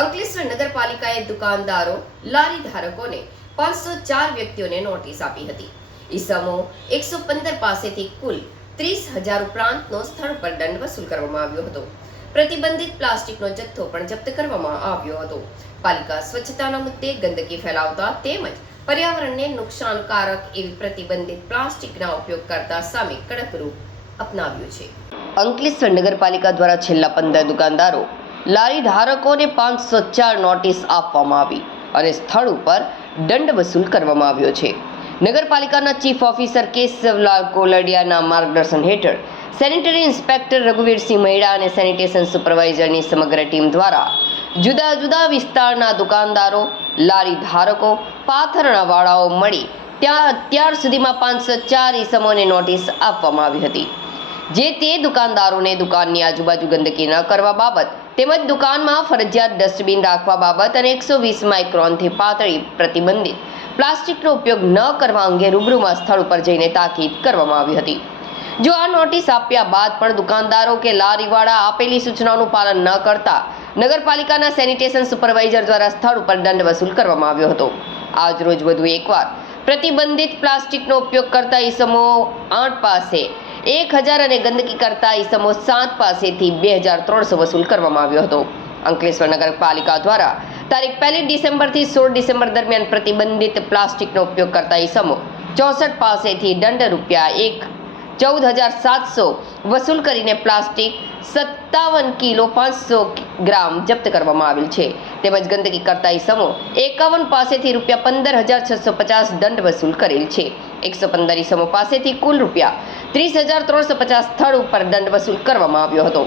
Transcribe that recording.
અંકલેશ્વર નગરપાલિકાએ દુકાનદારો, લારી ધારકોને 504 વ્યક્તિઓને નોટિસ આપી હતી. ઈસમો 115 પાસેથી કુલ 30,000 ઉપરાંતનો સ્થળ પર દંડ વસૂલ કરવામાં આવ્યો હતો. પ્રતિબંધિત પ્લાસ્ટિકનો જથ્થો પણ જપ્ત કરવામાં આવ્યો હતો. પાલિકા સ્વચ્છતાના મુદ્દે ગંદકી ફેલાવતા તેમજ પર્યાવરણને નુકસાનકારક એવી પ્રતિબંધિત પ્લાસ્ટિકના ઉપયોગકર્તા સામે કડક રૂપ અપનાવ્યું છે. અંકલેશ્વર નગરપાલિકા દ્વારા છેલ્લા 15 દુકાનદારો, લારી ધારકોને 504 નોટિસ આપવામાં આવી અને સ્થળ ઉપર દંડ વસૂલ કરવામાં આવ્યો છે. નગરપાલિકાના ચીફ ઓફિસર કેશવલાલ કોલડિયાના માર્ગદર્શન હેઠળ સેનિટરી ઇન્સ્પેક્ટર રઘુવીરસિંહ મહેડા અને સેનિટેશન સુપરવાઇઝરની સમગ્ર ટીમ દ્વારા જુદા જુદા વિસ્તારના દુકાનદારો, લારી ધારકો, પાથરણાવાળાઓ મળી ત્યાં અત્યાર સુધીમાં 504 ઈસમોને નોટિસ આપવામાં આવી હતી. જે તે દુકાનદારોને દુકાનની આજુબાજુ ગંદકી ન કરવા બાબત તેમજ દુકાનમાં ફરજિયાત ડસ્ટબિન રાખવા બાબત અને 120 માઇક્રોનથી પાતળી પ્રતિબંધિત પ્લાસ્ટિકનો ઉપયોગ ન કરવા અંગે રૂબરૂમાં સ્થળ ઉપર જઈને તાકીદ કરવામાં આવી હતી. જો આ નોટિસ આપ્યા બાદ પણ દુકાનદારો કે લારીવાળા આપેલી સૂચનાઓનું પાલન ન કરતા નગરપાલિકાના સેનિટેશન સુપરવાઇઝર દ્વારા સ્થળ ઉપર દંડ વસૂલ કરવામાં આવ્યો હતો. આજ રોજ વધુ એકવાર પ્રતિબંધિત પ્લાસ્ટિકનો ઉપયોગ કરતા ઈસમો 8 પાસે 1,000 અને ગંદકી કરતા ઈસમો 7 પાસેથી 2,300 વસૂલ કરવામાં આવ્યો હતો. અંકલેશ્વર નગરપાલિકા દ્વારા તારીખ 1 ડિસેમ્બરથી 16 ડિસેમ્બર દરમિયાન પ્રતિબંધિત પ્લાસ્ટિકનો ઉપયોગ કરતા ઈસમો 64 પાસેથી દંડ રૂપિયા 14,700 વસૂલ કરીને પ્લાસ્ટિક 57 કિલો 500 ગ્રામ જપ્ત કરવામાં આવેલ છે. તેમજ ગંદકી કરતા ઈસમો 51 પાસેથી રૂપિયા 15,650 દંડ વસૂલ કરેલ છે. 115 ઈસમો પાસેથી કુલ રૂપિયા 30,350 સ્થળ ઉપર દંડ વસૂલ કરવામાં આવ્યો હતો.